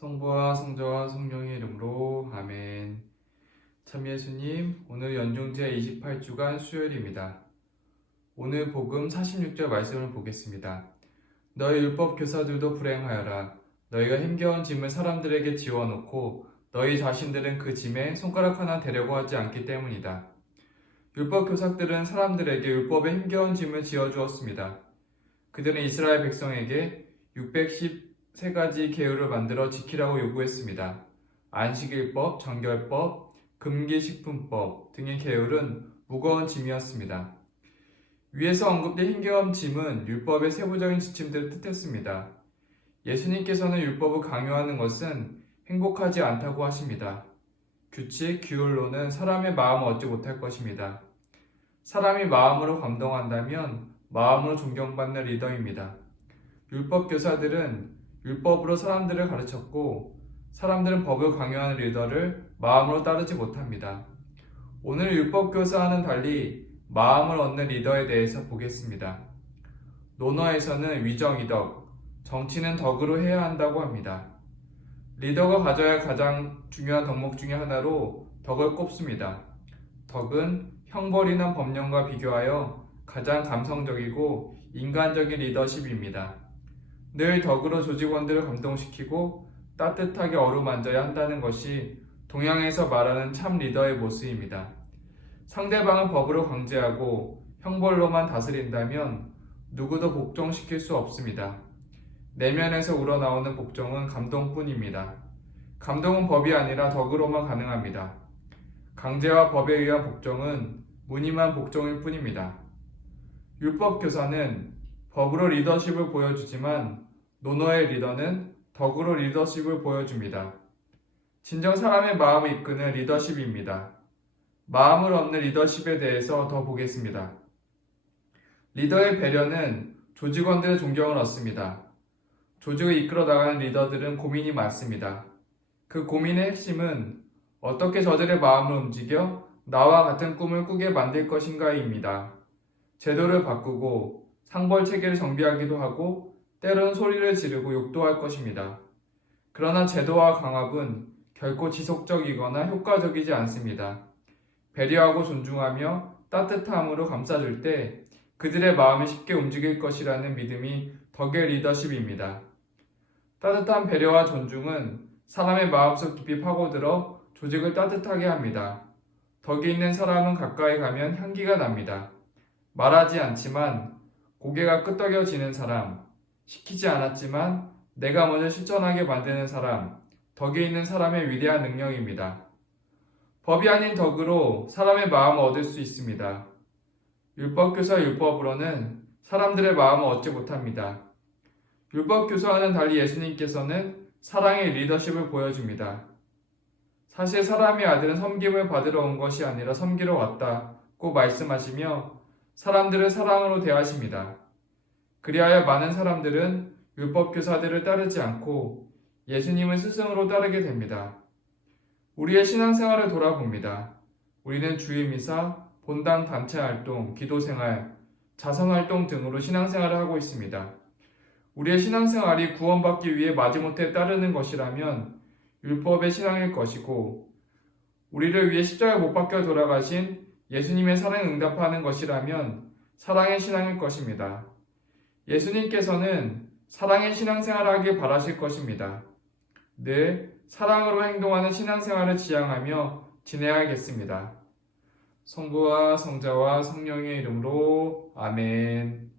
성부와 성자와 성령의 이름으로 아멘. 참 예수님, 오늘 연중제 28주간 수요일입니다. 오늘 복음 46절 말씀을 보겠습니다. 너희 율법 교사들도 불행하여라. 너희가 힘겨운 짐을 사람들에게 지워놓고 너희 자신들은 그 짐에 손가락 하나 대려고 하지 않기 때문이다. 율법 교사들은 사람들에게 율법의 힘겨운 짐을 지어주었습니다. 그들은 이스라엘 백성에게 613가지 계율을 만들어 지키라고 요구했습니다. 안식일법, 정결법, 금기식품법 등의 계율은 무거운 짐이었습니다. 위에서 언급된 힘겨운 짐은 율법의 세부적인 지침들을 뜻했습니다. 예수님께서는 율법을 강요하는 것은 행복하지 않다고 하십니다. 규칙, 규율로는 사람의 마음을 얻지 못할 것입니다. 사람이 마음으로 감동한다면 마음으로 존경받는 리더입니다. 율법 교사들은 율법으로 사람들을 가르쳤고 사람들은 법을 강요하는 리더를 마음으로 따르지 못합니다. 오늘 율법 교사와는 달리 마음을 얻는 리더에 대해서 보겠습니다. 논어에서는 위정이 덕, 정치는 덕으로 해야 한다고 합니다. 리더가 가져야 할 가장 중요한 덕목 중에 하나로 덕을 꼽습니다. 덕은 형벌이나 법령과 비교하여 가장 감성적이고 인간적인 리더십입니다. 늘 덕으로 조직원들을 감동시키고 따뜻하게 어루만져야 한다는 것이 동양에서 말하는 참 리더의 모습입니다. 상대방을 법으로 강제하고 형벌로만 다스린다면 누구도 복종시킬 수 없습니다. 내면에서 우러나오는 복종은 감동뿐입니다. 감동은 법이 아니라 덕으로만 가능합니다. 강제와 법에 의한 복종은 무늬만 복종일 뿐입니다. 율법 교사는 법으로 리더십을 보여주지만 논어의 리더는 덕으로 리더십을 보여줍니다. 진정 사람의 마음을 이끄는 리더십입니다. 마음을 얻는 리더십에 대해서 더 보겠습니다. 리더의 배려는 조직원들의 존경을 얻습니다. 조직을 이끌어 나가는 리더들은 고민이 많습니다. 그 고민의 핵심은 어떻게 저들의 마음을 움직여 나와 같은 꿈을 꾸게 만들 것인가입니다. 제도를 바꾸고 상벌 체계를 정비하기도 하고 때로는 소리를 지르고 욕도 할 것입니다. 그러나 제도와 강압은 결코 지속적이거나 효과적이지 않습니다. 배려하고 존중하며 따뜻함으로 감싸줄 때 그들의 마음이 쉽게 움직일 것이라는 믿음이 덕의 리더십입니다. 따뜻한 배려와 존중은 사람의 마음속 깊이 파고들어 조직을 따뜻하게 합니다. 덕이 있는 사람은 가까이 가면 향기가 납니다. 말하지 않지만 고개가 끄덕여지는 사람, 시키지 않았지만 내가 먼저 실천하게 만드는 사람, 덕이 있는 사람의 위대한 능력입니다. 법이 아닌 덕으로 사람의 마음을 얻을 수 있습니다. 율법교사 율법으로는 사람들의 마음을 얻지 못합니다. 율법교사와는 달리 예수님께서는 사랑의 리더십을 보여줍니다. 사실 사람의 아들은 섬김을 받으러 온 것이 아니라 섬기러 왔다고 말씀하시며 사람들을 사랑으로 대하십니다. 그리하여 많은 사람들은 율법교사들을 따르지 않고 예수님을 스승으로 따르게 됩니다. 우리의 신앙생활을 돌아봅니다. 우리는 주일미사, 본당 단체활동, 기도생활, 자선활동 등으로 신앙생활을 하고 있습니다. 우리의 신앙생활이 구원받기 위해 마지못해 따르는 것이라면 율법의 신앙일 것이고 우리를 위해 십자가에 못 박혀 돌아가신 예수님의 사랑에 응답하는 것이라면 사랑의 신앙일 것입니다. 예수님께서는 사랑의 신앙생활을 하길 바라실 것입니다. 늘 사랑으로 행동하는 신앙생활을 지향하며 지내야겠습니다. 성부와 성자와 성령의 이름으로 아멘.